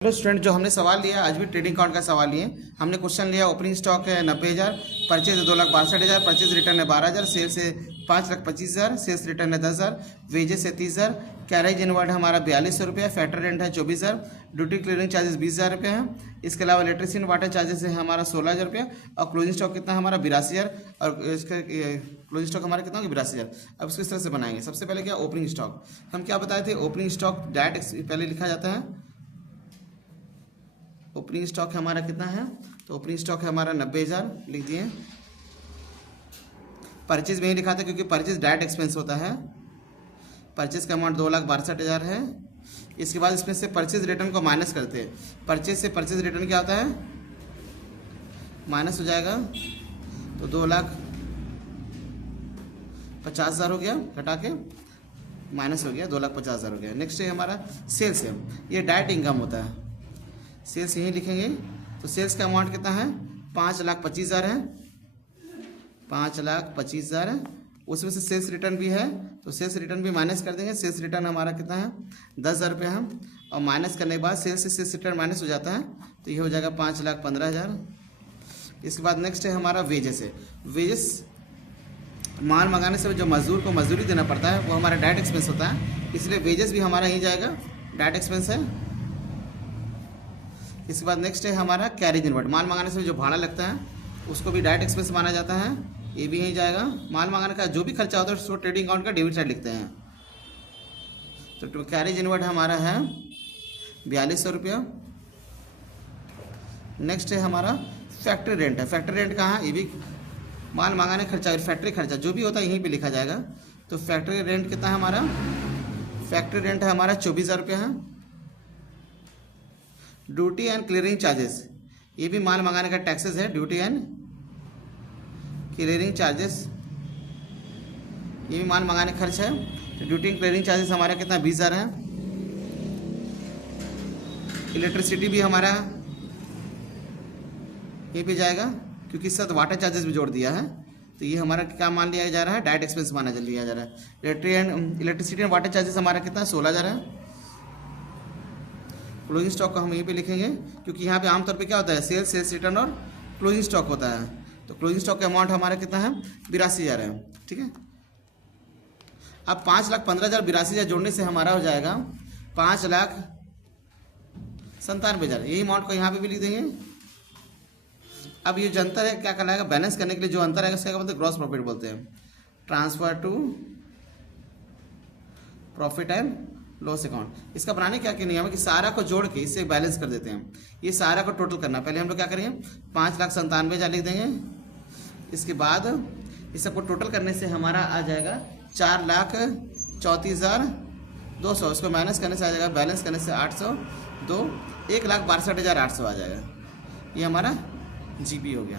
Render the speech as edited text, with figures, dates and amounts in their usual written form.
Hello student, जो हमने सवाल लिया आज भी ट्रेडिंग अकाउंट का सवाल लिए। हमने क्वेश्चन लिया ओपनिंग स्टॉक है 90,000, परचेज है 2,62,000, परचेज रिटर्न है 12,000, सेल्स है 5,25,000, सेल्स रिटर्न है 10,000, वेजेस है 30,000, कैरेज इनवर्ड हमारा 4200 रुपये, फैक्टर रेंट है 24,000, ड्यूटी क्लियरिंग चार्जेस 20,000 रुपये हैं। इसके अलावा इलेक्ट्रिसिटी वाटर चार्जेस है हमारा 16,000 रुपये और क्लोजिंग स्टॉक कितना हमारा 82,000 और इसका क्लोजिंग स्टॉक हमारा कितना होगा 82,000। अब इसको इस तरह से बनाएंगे। सबसे पहले क्या ओपनिंग स्टॉक, हम क्या बताए थे, ओपनिंग स्टॉक डायरेक्ट पहले लिखा जाता है। ओपनिंग स्टॉक हमारा कितना है, तो ओपनिंग स्टॉक है हमारा 90,000 लिख दिए। परचेज में ही लिखा था क्योंकि परचेज डायरेक्ट एक्सपेंस होता है। परचेज का अमाउंट 2,62,000 है। इसके बाद इसमें से परचेज रिटर्न को माइनस करते हैं। परचेज से परचेज रिटर्न क्या होता है, माइनस हो जाएगा, तो 2,50,000 हो गया, घटा के माइनस हो गया, 2,50,000 हो गया। नेक्स्ट है हमारा सेल्स है, ये डायरेक्ट इनकम होता है। सेल्स यहीं लिखेंगे, तो सेल्स का अमाउंट कितना है 5,25,000 है, 5,25,000 है। उसमें से सेल्स रिटर्न भी है, तो सेल्स रिटर्न भी माइनस कर देंगे। सेल्स रिटर्न हमारा कितना है 10,000 रुपये है, और माइनस करने के बाद सेल्स से सेल्स रिटर्न माइनस हो जाता है, तो ये हो जाएगा 5,15,000। इसके बाद नेक्स्ट है हमारा वेजेस है। वेजेस माल मंगाने से जो मजदूर को मजदूरी देना पड़ता है वो हमारा डायरेक्ट एक्सपेंस होता है, इसलिए वेजेस भी हमारा यहीं जाएगा, डायरेक्ट एक्सपेंस है। इसके बाद नेक्स्ट है हमारा कैरेज इनवर्ड, माल मंगाने से जो भाड़ा लगता है उसको भी डायरेक्ट एक्सपेंस माना जाता है, ये भी यहीं जाएगा। माल मंगाने का जो भी खर्चा होता है उसको ट्रेडिंग अकाउंट का डेबिट साइड लिखते हैं। तो कैरेज इनवर्ड हमारा है 4,200 रुपया। नेक्स्ट है हमारा फैक्ट्री रेंट है। फैक्ट्री रेंट कहाँ है, ये भी माल मंगाने खर्चा और फैक्ट्री खर्चा जो भी होता है यहीं पे लिखा जाएगा। तो फैक्ट्री रेंट कितना है हमारा, फैक्ट्री रेंट है हमारा 24,000 रुपया है। ड्यूटी एंड क्लियरिंग चार्जेस, ये भी माल मंगाने का टैक्सेस है। ड्यूटी एंड क्लियरिंग चार्जेस, ये भी माल मंगाने का खर्च है। तो ड्यूटी एंड क्लियरिंग चार्जेस हमारा कितना 20,000 है। इलेक्ट्रिसिटी भी हमारा ये भी जाएगा क्योंकि इस साथ वाटर चार्जेस भी जोड़ दिया है, तो ये हमारा क्या मान लिया जा रहा है, डायरेक्ट एक्सपेंस माना लिया जा रहा है। इलेक्ट्रिसिटी एंड वाटर चार्जेस हमारा कितना 16,000 है। क्लोजिंग स्टॉक को हम यहीं पे लिखेंगे क्योंकि यहाँ पे आमतौर पे क्या होता है, सेल्स, सेल्स रिटर्न और क्लोजिंग स्टॉक होता है। तो क्लोजिंग स्टॉक का अमाउंट हमारा कितना है 82,000 है। ठीक है, अब 5,15,000 82,000 जोड़ने से हमारा हो जाएगा 5,97,000। यही अमाउंट को यहाँ पे भी लिख देंगे। अब ये जो अंतर है क्या कहलाएगा, बैलेंस करने के लिए जो अंतर है उसका क्या बोलते हैं, ग्रॉस प्रॉफिट बोलते हैं। Transfer to profit and loss account. इसका बनाने क्या नियम है कि सारा को जोड़ के इससे बैलेंस कर देते हैं। ये सारा को टोटल करना, पहले हम लोग क्या करेंगे 5,97,000 लिख देंगे। इसके बाद इस सबको टोटल करने से हमारा आ जाएगा 4,34,200। इसको माइनस करने से आ जाएगा, बैलेंस करने से 802, 1,62,800 आ जाएगा। ये हमारा जीबी हो गया।